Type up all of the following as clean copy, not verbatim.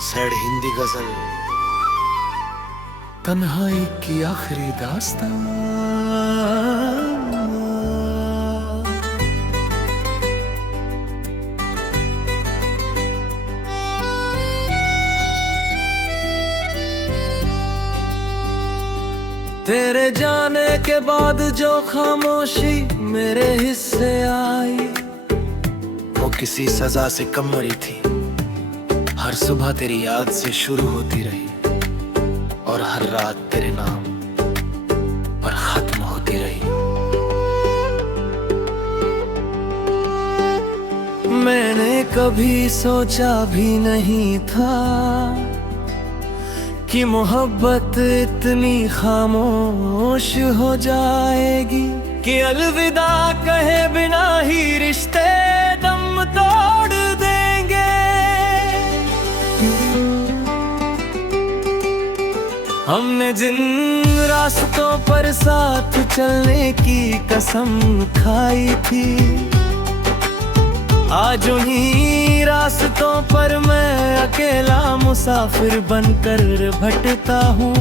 Sad Hindi गजल, तन्हाई की आखिरी दास्तां। तेरे जाने के बाद जो खामोशी मेरे हिस्से आई, वो किसी सजा से कम मरी थी। हर सुबह तेरी याद से शुरू होती रही और हर रात तेरे नाम पर खत्म होती रही। मैंने कभी सोचा भी नहीं था कि मोहब्बत इतनी खामोश हो जाएगी, कि अलविदा कहे बिना ही रिश्ते दम तोड़ देंगे। हमने जिन रास्तों पर साथ चलने की कसम खाई थी, आज उन्हीं रास्तों पर मैं अकेला मुसाफिर बनकर भटकता हूँ।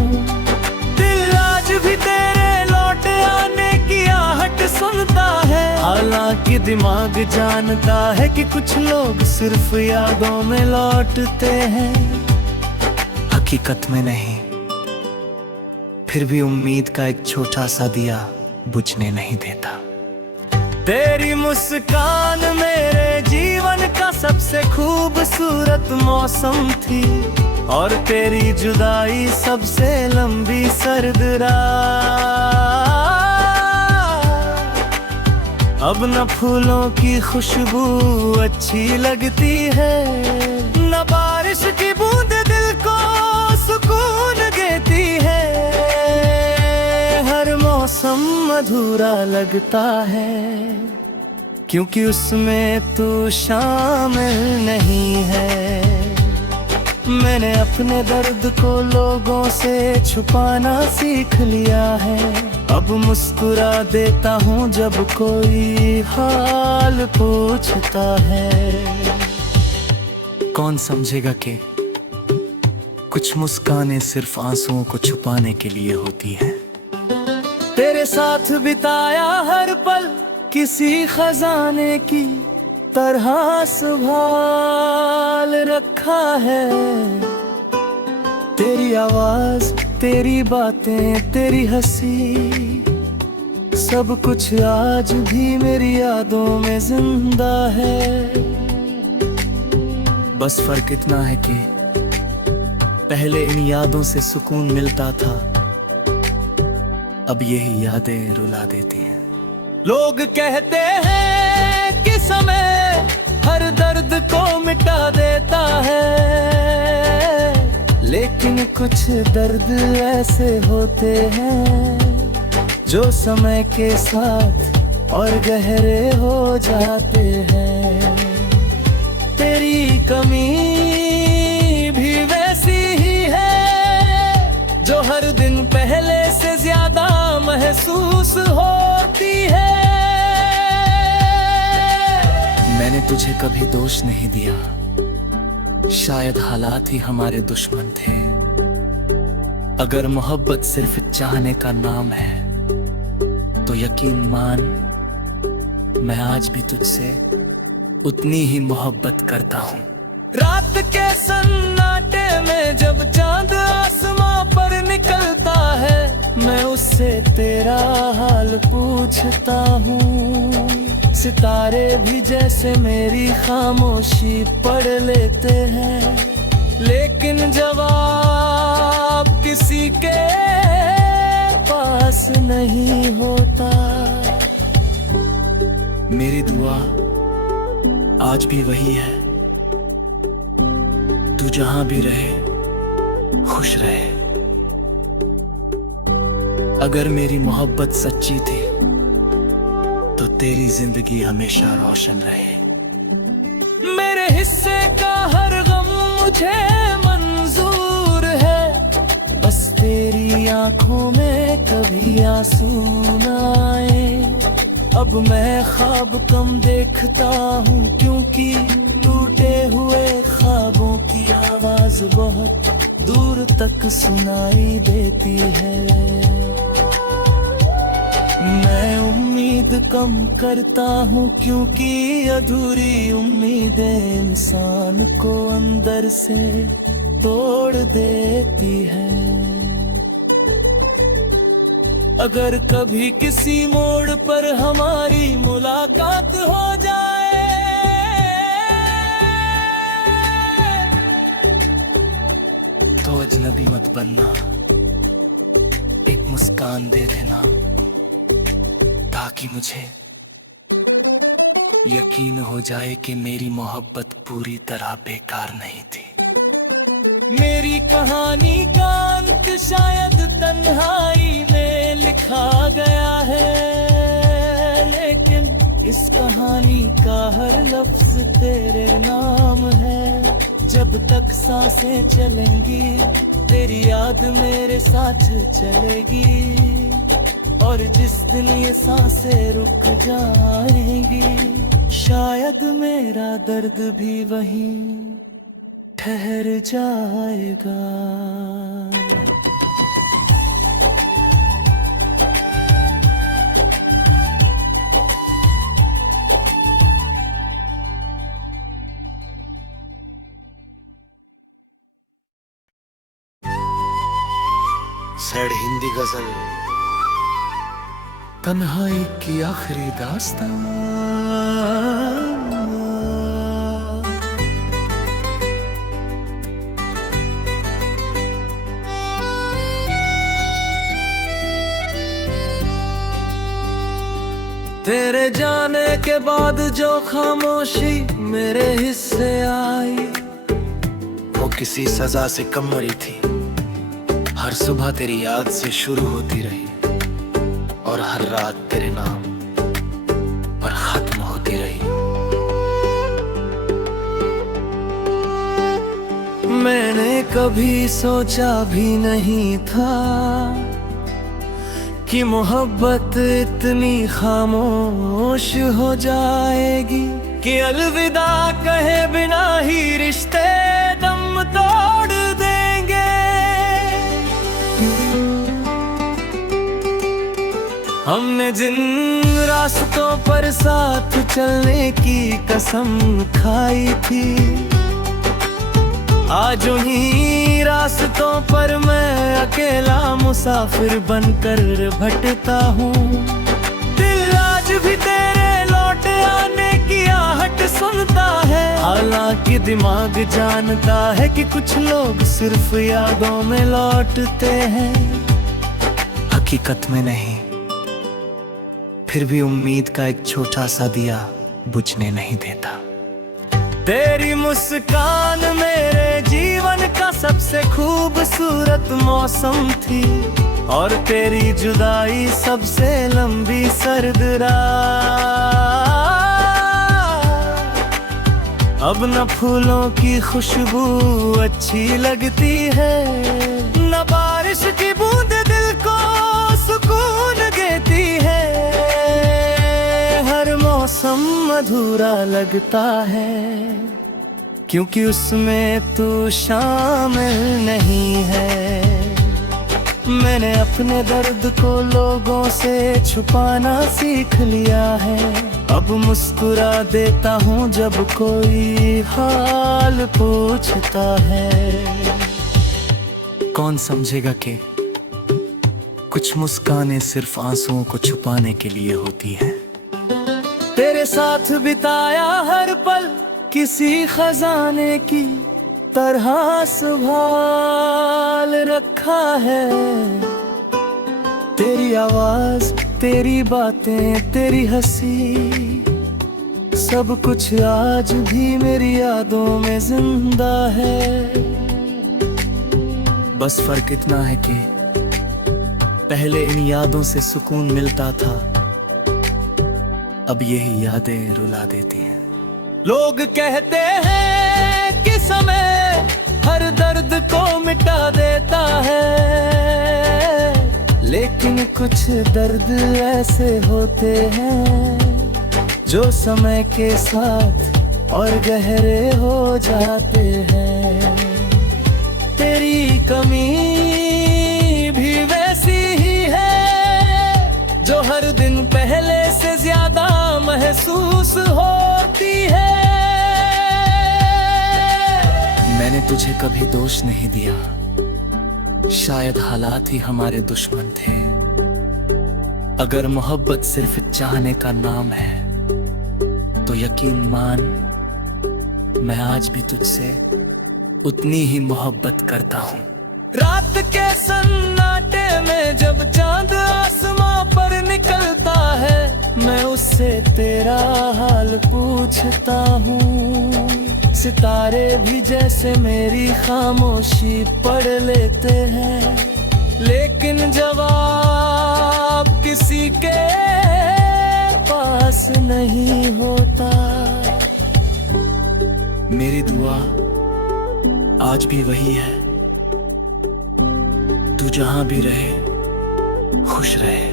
दिल आज भी तेरे लौट आने की आहट सुनता है, हालांकि दिमाग जानता है कि कुछ लोग सिर्फ यादों में लौटते हैं, हकीकत में नहीं। फिर भी उम्मीद का एक छोटा सा दिया बुझने नहीं देता। तेरी मुस्कान मेरे जीवन का सबसे खूबसूरत मौसम थी, और तेरी जुदाई सबसे लंबी सर्द रात। अब न फूलों की खुशबू अच्छी लगती है, न बारिश की बूंद दिल को सुकून देती है। हर मौसम अधूरा लगता है, क्योंकि उसमें तू शामिल नहीं है। मैंने अपने दर्द को लोगों से छुपाना सीख लिया है, अब मुस्कुरा देता हूँ जब कोई हाल पूछता है। कौन समझेगा कि कुछ मुस्कानें सिर्फ आंसुओं को छुपाने के लिए होती हैं। तेरे साथ बिताया हर पल किसी खजाने की तरह संभाल रखा है। तेरी आवाज, तेरी बातें, तेरी हंसी, सब कुछ आज भी मेरी यादों में जिंदा है। बस फर्क इतना है कि पहले इन यादों से सुकून मिलता था, अब यही यादें रुला देती हैं। लोग कहते हैं कि समय हर दर्द को मिटा देता है, लेकिन कुछ दर्द ऐसे होते हैं जो समय के साथ और गहरे हो जाते हैं। तेरी कमी भी वैसी ही है, जो हर दिन पहले से ज्यादा महसूस होती है। मैंने तुझे कभी दोष नहीं दिया, शायद हालात ही हमारे दुश्मन थे। अगर मोहब्बत सिर्फ चाहने का नाम है, तो यकीन मान मैं आज भी तुझसे उतनी ही मोहब्बत करता हूँ। रात के सन्नाटे में जब चांद आसमां पर निकलता है, मैं उससे तेरा हाल पूछता हूँ। सितारे भी जैसे मेरी खामोशी पढ़ लेते हैं, लेकिन जवाब किसी के पास नहीं होता। मेरी दुआ आज भी वही है, तू जहां भी रहे खुश रहे। अगर मेरी मोहब्बत सच्ची थी तो तेरी जिंदगी हमेशा रोशन रहे। मेरे हिस्से का हर गम मुझे मंजूर है, बस तेरी आंखों में कभी आंसू न आए। अब मैं ख्वाब कम देखता हूँ, क्योंकि टूटे हुए ख्वाबों की आवाज बहुत दूर तक सुनाई देती है। मैं उम्मीद कम करता हूँ क्योंकि अधूरी उम्मीदें इंसान को अंदर से तोड़ देती है। अगर कभी किसी मोड़ पर हमारी मुलाकात हो जाए तो अजनबी मत बनना, एक मुस्कान दे देना ताकि मुझे यकीन हो जाए कि मेरी मोहब्बत पूरी तरह बेकार नहीं थी। मेरी कहानी का अंत शायद तन्हाई में लिखा गया है, लेकिन इस कहानी का हर लफ्ज तेरे नाम है। जब तक सांसें चलेंगी तेरी याद मेरे साथ चलेगी, और जिस दिन ये सांसें रुक जाएंगी शायद मेरा दर्द भी वहीं ठहर जाएगा। सैड हिंदी गजल, तन्हाई की आखिरी दास्तां। तेरे जाने के बाद जो खामोशी मेरे हिस्से आई, वो किसी सजा से कम मरी थी। हर सुबह तेरी याद से शुरू होती रही और हर रात तेरे नाम पर खत्म होती रही। मैंने कभी सोचा भी नहीं था कि मोहब्बत इतनी खामोश हो जाएगी, कि अलविदा कहे बिना ही रिश्ते दम तोड़ देंगे। हमने जिन रास्तों पर साथ चलने की कसम खाई थी, आज उन्हीं रास्तों पर मैं अकेला मुसाफिर बनकर भटकता हूँ। दिल आज भी तेरे लौट आने की आहट सुनता है, हालांकि दिमाग जानता है कि कुछ लोग सिर्फ यादों में लौटते हैं, हकीकत में नहीं। फिर भी उम्मीद का एक छोटा सा दिया बुझने नहीं देता। तेरी मुस्कान मेरे जीवन का सबसे खूबसूरत मौसम थी, और तेरी जुदाई सबसे लंबी सर्द रात। अब न फूलों की खुशबू अच्छी लगती है, न बारिश की बूंद दिल को सुकून देती है। हर मौसम अधूरा लगता है क्योंकि उसमें तू शामिल नहीं है। मैंने अपने दर्द को लोगों से छुपाना सीख लिया है, अब मुस्कुरा देता हूँ जब कोई हाल पूछता है। कौन समझेगा कि कुछ मुस्कानें सिर्फ आंसुओं को छुपाने के लिए होती हैं। तेरे साथ बिताया हर पल किसी खजाने की तरह संभाल रखा है। तेरी आवाज, तेरी बातें, तेरी हंसी, सब कुछ आज भी मेरी यादों में जिंदा है। बस फर्क इतना है कि पहले इन यादों से सुकून मिलता था, अब यही यादें रुला देती हैं। लोग कहते हैं कि समय हर दर्द को मिटा देता है, लेकिन कुछ दर्द ऐसे होते हैं जो समय के साथ और गहरे हो जाते हैं। महसूस होती है। मैंने तुझे कभी दोष नहीं दिया, शायद हालात ही हमारे दुश्मन थे। अगर मोहब्बत सिर्फ चाहने का नाम है तो यकीन मान, मैं आज भी तुझसे उतनी ही मोहब्बत करता हूँ। रात के सन्नाटे में जब चांद आसमां पर निकलता है, मैं उससे तेरा हाल पूछता हूँ। सितारे भी जैसे मेरी खामोशी पढ़ लेते हैं, लेकिन जवाब किसी के पास नहीं होता। मेरी दुआ आज भी वही है, तू जहां भी रहे खुश रहे।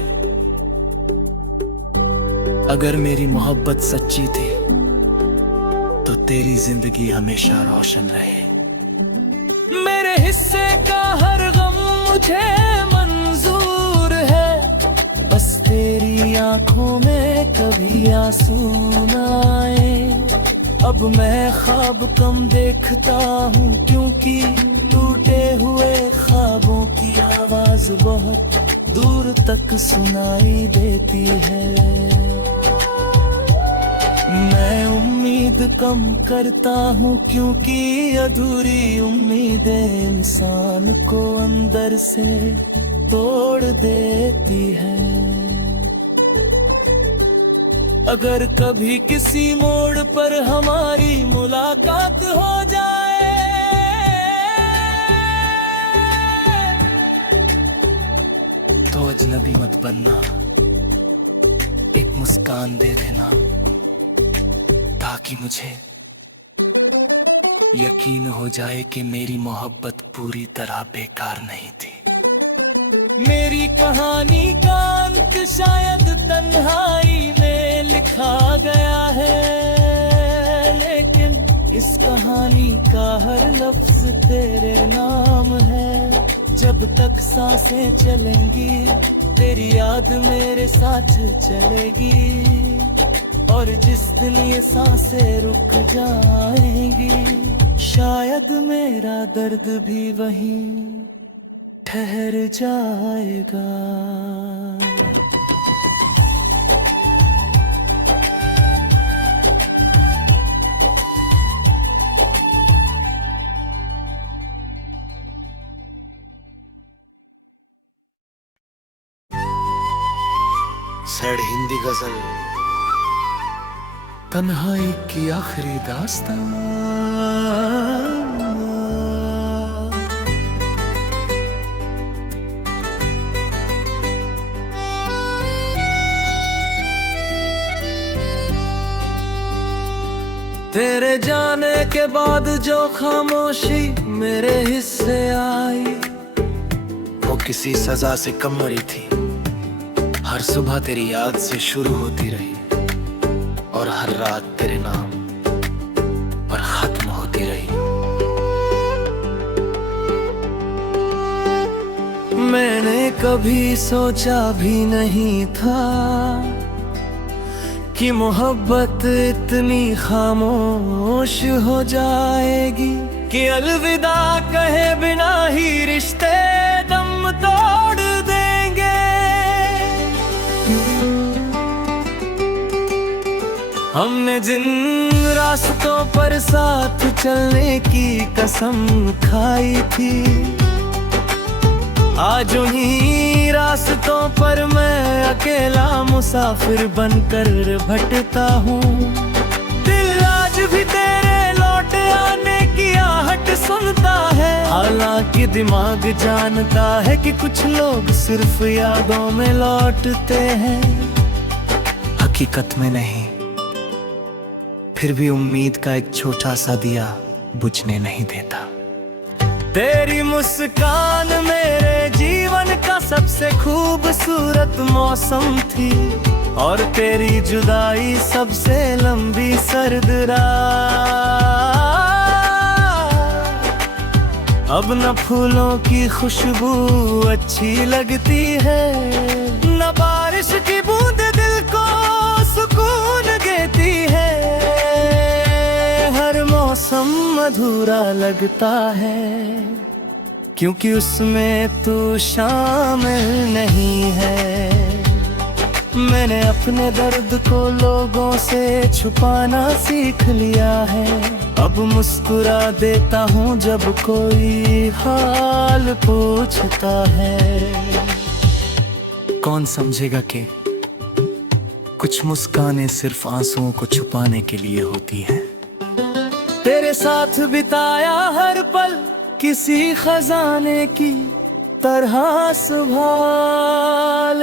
अगर मेरी मोहब्बत सच्ची थी तो तेरी जिंदगी हमेशा रोशन रहे। मेरे हिस्से का हर गम मुझे मंजूर है, बस तेरी आंखों में कभी आंसू न आए। अब मैं ख्वाब कम देखता हूँ, क्योंकि टूटे हुए ख्वाबों की आवाज बहुत दूर तक सुनाई देती है। मैं उम्मीद कम करता हूँ, क्योंकि अधूरी उम्मीदें इंसान को अंदर से तोड़ देती है। अगर कभी किसी मोड़ पर हमारी मुलाकात हो जाए, तो अजनबी मत बनना, एक मुस्कान दे देना, ताकि मुझे यकीन हो जाए कि मेरी मोहब्बत पूरी तरह बेकार नहीं थी। मेरी कहानी का अंत शायद तन्हाई में लिखा गया है, लेकिन इस कहानी का हर लफ्ज तेरे नाम है। जब तक सांसें चलेंगी तेरी याद मेरे साथ चलेगी, और जिस दिन ये सांसें रुक जाएंगी, शायद मेरा दर्द भी वहीं ठहर जाएगा। सैड हिंदी गजल, तन्हाई की आखिरी दास्तां। तेरे जाने के बाद जो खामोशी मेरे हिस्से आई, वो किसी सजा से कम मरी थी। हर सुबह तेरी याद से शुरू होती रही, और हर रात तेरे नाम पर खत्म होती रही। मैंने कभी सोचा भी नहीं था कि मोहब्बत इतनी खामोश हो जाएगी, कि अलविदा कहे बिना ही रिश्ते दम तोड़ देंगे। हमने जिन रास्तों पर साथ चलने की कसम खाई थी, आज उन्हीं रास्तों पर मैं अकेला मुसाफिर बनकर भटकता हूँ। दिल आज भी तेरे लौट आने की आहट सुनता है, हालांकि दिमाग जानता है कि कुछ लोग सिर्फ यादों में लौटते हैं, हकीकत में नहीं। फिर भी उम्मीद का एक छोटा सा दिया बुझने नहीं देता। तेरी मुस्कान मेरे जीवन का सबसे खूबसूरत मौसम थी, और तेरी जुदाई सबसे लंबी सर्द रात। अब न फूलों की खुशबू अच्छी लगती है, न बारिश की बूंद दिल को सुकून अधूरा लगता है, क्योंकि उसमें तू शामिल नहीं है। मैंने अपने दर्द को लोगों से छुपाना सीख लिया है। अब मुस्कुरा देता हूँ जब कोई हाल पूछता है। कौन समझेगा कि कुछ मुस्कानें सिर्फ आंसुओं को छुपाने के लिए होती हैं। तेरे साथ बिताया हर पल किसी खजाने की तरह संभाल